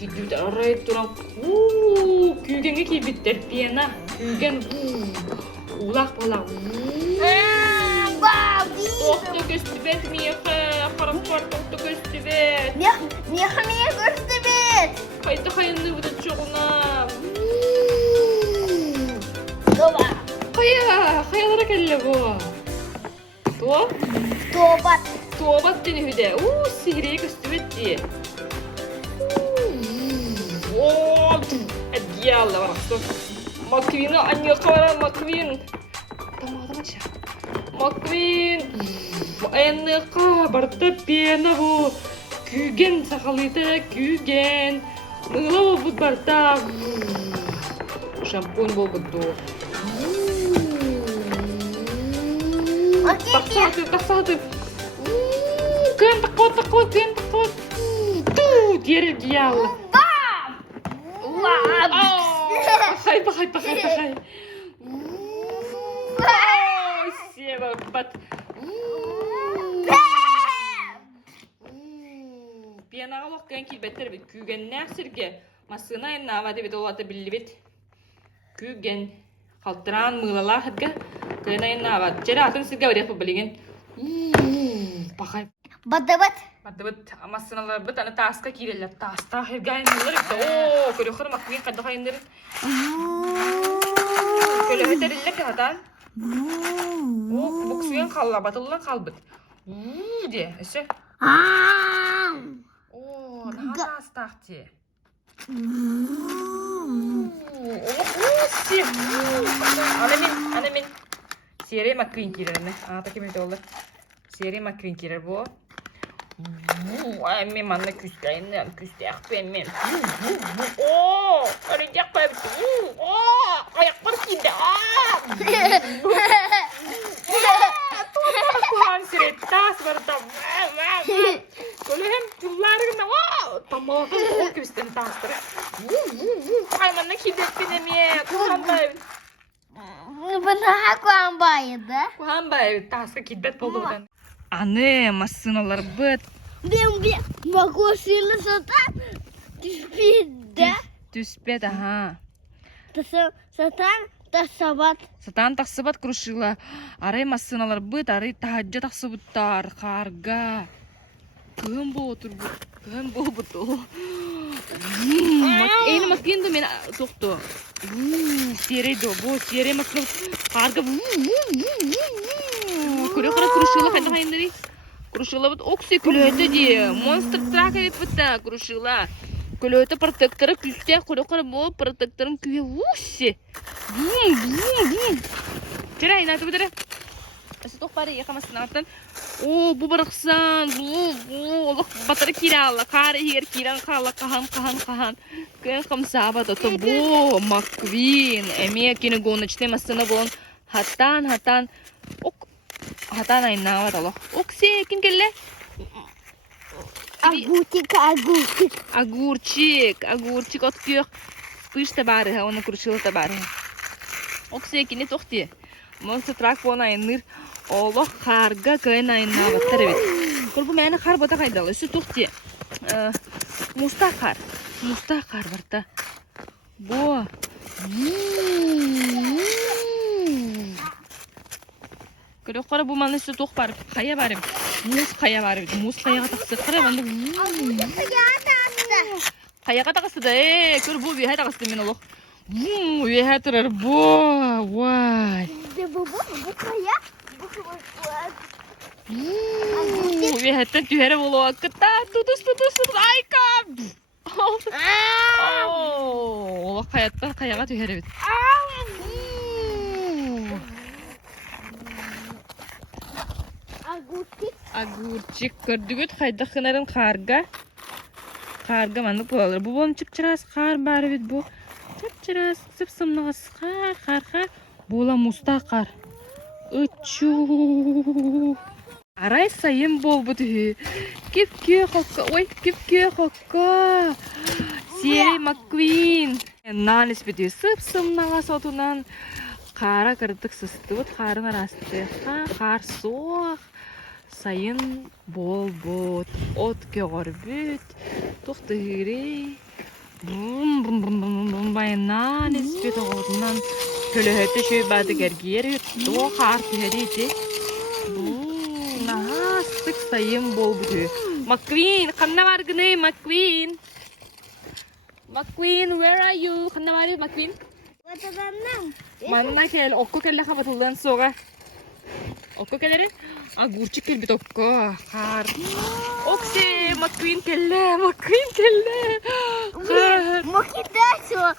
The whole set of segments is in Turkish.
Kidüt arayıp duran kügenge kibitler piyana. Kügen ulak bala. Tokta göstübet miyaqa. Qarapar tokta göstübet. Niye göstebet? Kayda kayınlı bu da çoğuna. Doba. Kayalara kelle bu. Dobat. Tuobat deni hüde. Sihriye göstübet diye. Yalla bak. McQueen'i anne kara McQueen. Tamam aç. McQueen. Aynaqa barda piyana bu. Kügen sakalita kügen. Mıla bu barda. Şampun bu budu. Taksatı. Kön takot. Diğer yalla. Hay. Сева бат. Пианаға уаққан келбеттер бит. Күйген нәрсерге. Масына нава деп олаты білі бит. Күйген. Қалтыран мылала хатга. Күйна нава. Жері атын сірге өрек білген. Бақай. Бадабат. Масыналар бит. Аны тасқа келелер. Таста хергайын олар. Көрі қыр мақпен қадды қайындыр. Көлі өтерілер хатан. Буксуен қалла батылдан қалбыт. Де, өсі. Наға астақ де. Анымен серия маквин кереріне. Ата кемеді олар. Серия маквин керер бұл. Мен манна күстәйінен, күстәйін мен. Арындек қойбыты. Аяқпар кейді. Kuhan sirtas bertam. Kulihan tularına tamamın o küsten tastır. Ay mana kidet binemiye. Kuhan bay. Bana kuan baydı. Kuhan bay taska kidet boludan. Anne masınalar bıt. Ben magosili satan düşpide. Түспет, ага. Сатан тасабат. Сатан тақсыбат крушила. Арай масыналар быт, арай тахаджа тақсыбыттар. Қарга. Кым бол отыр бұт. Кым бол бұт. Эйні макинді мен тоқты. Серейді. Бұл серей макинді. Қарга. Көрі қыра крушила. Қайда қайындыры? Крушила бұт. Окси күлөті де. Монстр трак етіп бұтта. Крушила. Көлөті протекторы күлте. Көрі бұл протекторын күйе. Усси. Жара, инаты бұдыры. Осы тоқ бары еқамасын аттан. Бұ барықсан. Олық батыры кері алла. Қары егер керен қала. Қахан. Көн қамса бат. Оты бұ маквин. Әме кені гонычты масына болын. Хатан. Хатан айна бат олық. Оксе, кін келі? Огурчик от күйек. Пышта бары, оны күршілі бары. Оксе, кені тоқти. Монсы трак болын айныр. Олық қарға көйін айна баттар бет. Көрбі мәні қар бота қайдалы. Үсі тоқти. Мұста қар барта. Бұ. Көрі қора бұл маңны үсі тоқ барып. Қая барып. Мұз қая барып. Мұз қаяға тақсы. Қара банды. Қаяға тақсы да. Көрі бұл бейхай тақсы мен олық. Бейхай тұрар. Бұ. Вай. Бұл қая. Вехеттен түйері болу ақытта. Тұтыс. Айқам. Олық қаяға түйері бет. Огурчик көрдігіт қайда қынарын қарға. Қарға маңды болалар. Бұл болын чып-чырас қар бары бет бұл. Чып-чырас, сып-сымнығыз қар. Бола мұста қар. Үчу. Арай сайын бол бұды. Кепке қоққа. Серей Маквин. Нан іспеті сып-сымнығы сотынан. Қара кірдік сысты бұд. Қарын арасты. Қар соқ. Сайын бол бұд. От кеғар бүд. Тоқты ғырей. Bayından ispet oğlundan kölöhete şöyle badı gergiyer o harfi heriydi. Naha sık sayım bol budu. McQueen, kanna var gını McQueen. McQueen, where are you? Kanna var McQueen? Vatandaşım. Manna kel, okko kelle kabatıldan soğa. Okko kelleri? Agurçuk kel bit okko. Kar. Oksi, McQueen kelle, McQueen kelle. Kar. Makitaşo.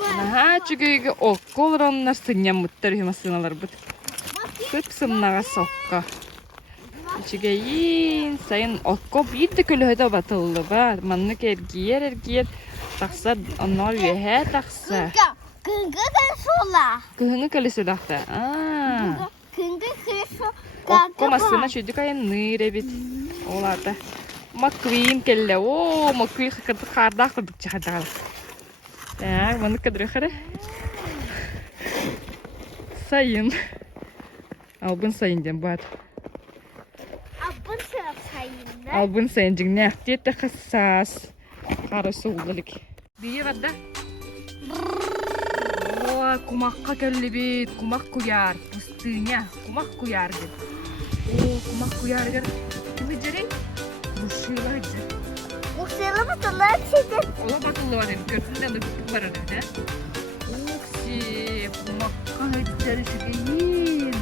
Naha çünkü okko olanlar sınyan mutlar hümasınalar bit. Sıp sımnağa sokka. Çünkü sayın okko bir de kölöhede batıldı ba. Manna kel giyer. Taksa onlar vehe taksa. Kıngı da sola. Kıhını kalısılakta. Aa. Kıngı kışı. Okko masına şöyle kayın nire bit. Olarda. McQueen kelle. Oo, McQueen kırdık karda kırdık çıkardık. Ya, bana kadar yukarı. Sayın. Albın sayın diyeyim bu adı. Abın sıra sayında. Albın sayın diyeyim. Ne yaptı da hassas. Karısı uğurluk. Bir kadar. Oo, kumakka kelle bit. Kumak kuyar. Pustığına. Kumak kuyar bit. Oo, kumak kuyar gör. Kimi ceri? Ruşuyla hacı. Bu sıra mı dolar çekti? Ola batıllı var dedim. Gördüğünden de bittik var evde. Oksi. Kumakka hacı şügeyin.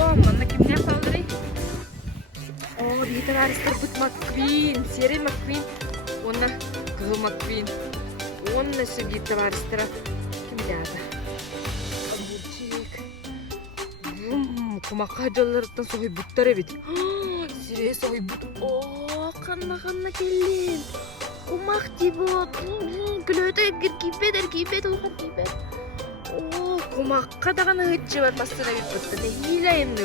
Oğlum, bana kim ne yapalım? Oh, dito na rin sa McQueen. Siri McQueen. Ona, kaya McQueen. Ona sa dito na rin sa kimdada. Ang butik. Kumakadalardan soy butlar evet. Siri soy but. Oh, kanna gelin. Kumak dibot. Gülöte gibet olkan gibet. Oh, kumakadagan hıcı var masana bir butlar. Hileyim de.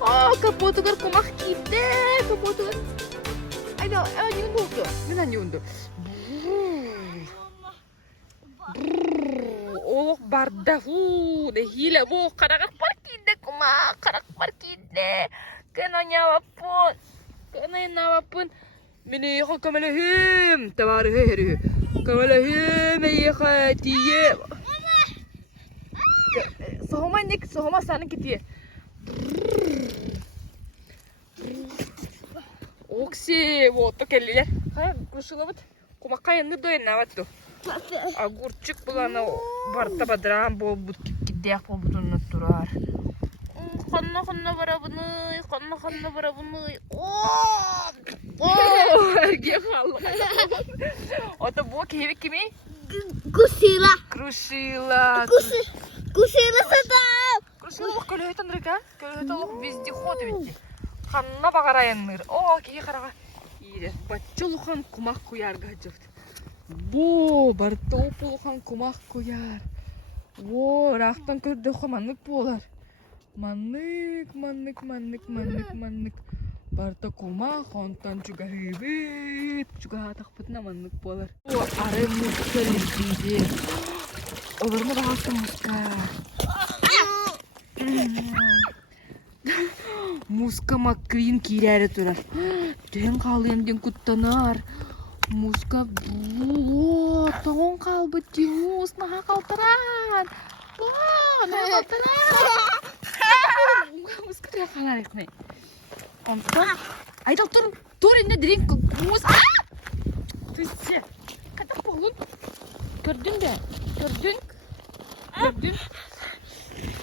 Oh, kapotugar kumak gitti. Kapotugar. Ay, yun oldu. Neden yundu? Oh, barda. De hile bu. Karak parkinde kumak. Karak parkinde. Kena nyawa pun. Kena nyawa pun. Mini yaka kamalahim. Tawari heri. Kamalahim. Yaka tiye. Sohoma nek. Sohoma sana kitiye. Oksi, вот келлилер. Хай кушылабыт. Кумакка енді дойнаватты. Агурчик буланы барта бадыран болбут киддек болбутунна турар. Ханна барабыны, ханна барабыны. Эрге халлы. Ото бу кеби кими? Кусила. Крушила. Кусила сатам. Крушила көлөйтен река. Көлөйтен вездеход ведь. Ханна багараянныр. О, кие карага. Ире. Баччулухан кумак куяр гаджыфт. Бо, бартопулухан кумак куяр. Во, рахтан көрдө хаманнык болар. Маннык. Барта кумак, онтан чуга хебет. Чуга тахпытна маннык болар. О, ары муска липиде. Оларны багасы муска. Muska McQueen kirere turar. Den kalın den kuttanar. Muska bu ton kalbı mus naha kaltaran. Naha kaltaran. Muska ya kalar etme. Ondan ay dur ne drink mus. Tüsse. Katak polun. Gördün de. Gördün.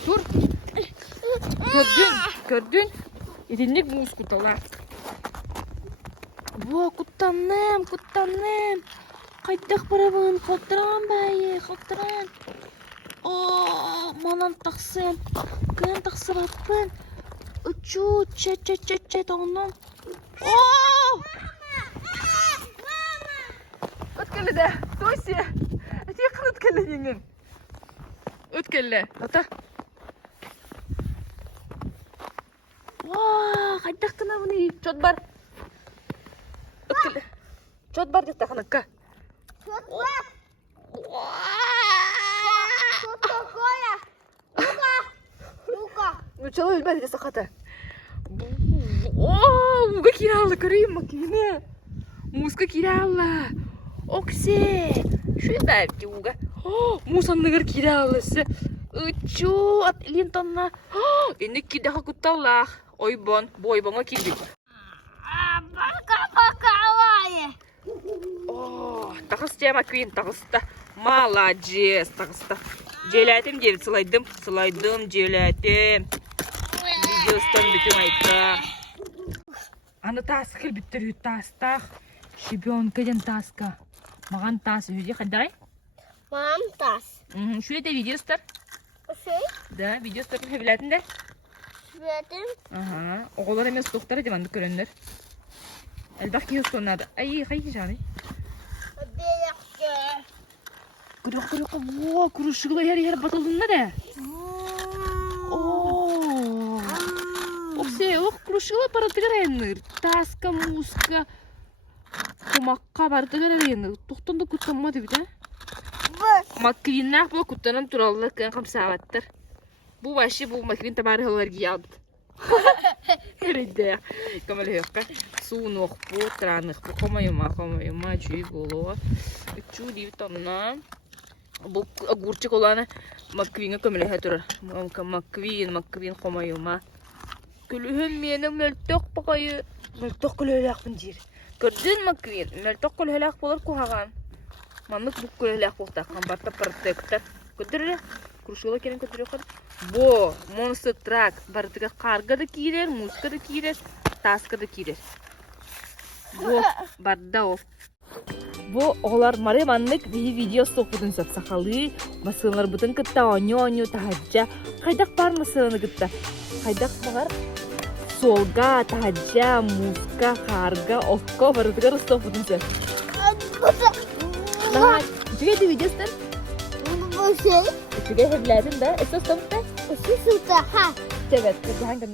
Dur. Gördün. Edinlik muz kutalar. Во, kutanım. Kaydak barabın, kaltıran bayi, kaltıran. Oo, manan taksın. Kın taksı bakın. Uçu, çet onun. Oo! Ötkelle de, doysi. Yakın ötkelle yengin. Ötkelle, ata. Wah, kajdak kena nih, cot bar. Cot bar kita kena ka. Luka. Nu celo ilbel de sakata. Oh, buga kira kiralla göreyim makine. Muska kiralla. Okse. Şu belki uga. Musan neger kirallası. Ucu at lintonna. Ini kidah kutallah. Oybon, boybonga kirdik. Baka avaya. Тағыс жама күйін тағыста. Молодец тағыста. Желәтім деп сылайдым. Желәтім. Видеостан бүтін айтта. Аны тас қыл біттір тастақ. Шебенкаден таска. Маған тас үйде қандай? Mantas. Şurada videostар. Şey, Да, videostар bilətində. verdim. Aha, oğullar hemen stoklara devandı körünler. Elbak ki sonunda. Ay, hayır canım. Birlikte. Kırık. Oo, kuruşukla yer batıldığında da. Oo. Okse, o kuruşukla paratıgar yenir. Taska, muska. Kumakka paratıgar yenir. Toxtanda kutlanmadı bir de. Bu. Makrinak bu kutlanan turallar kan kamsavattır. Bu başı bu makrin tabarı halar giyaldı. Ride. Kamel hekka. Su nok bu tranik bu komayuma çuy bolo. Çuy divitamina. Bu agurçik olana makvinga kamel hetur. Makvin komayuma. Külühüm meni meltok bakayı. Meltok külühlak bindir. Gördün makvin. Meltok külühlak bolar kuhagan. Mamık bu külühlak bolta. Kambarta protektor. Götürür. Kurşula kenin götürüyor. Bu monster truck barıtıga karga da kirer, muska da kirer, taska da kirer. Bu barda o. Bu oğlar marimanlık bir video stokudun satsakalı. Masınlar bütün kıtta onyo tahacca. Haydak var masını kıtta. Haydak var. Solga, tahacca, muska, karga, okko barıtıga stokudun sat. Nah, juga di video stan. Bu şey. Juga hebladın da esas stokta. Bu suda ha. Evet, bu hangi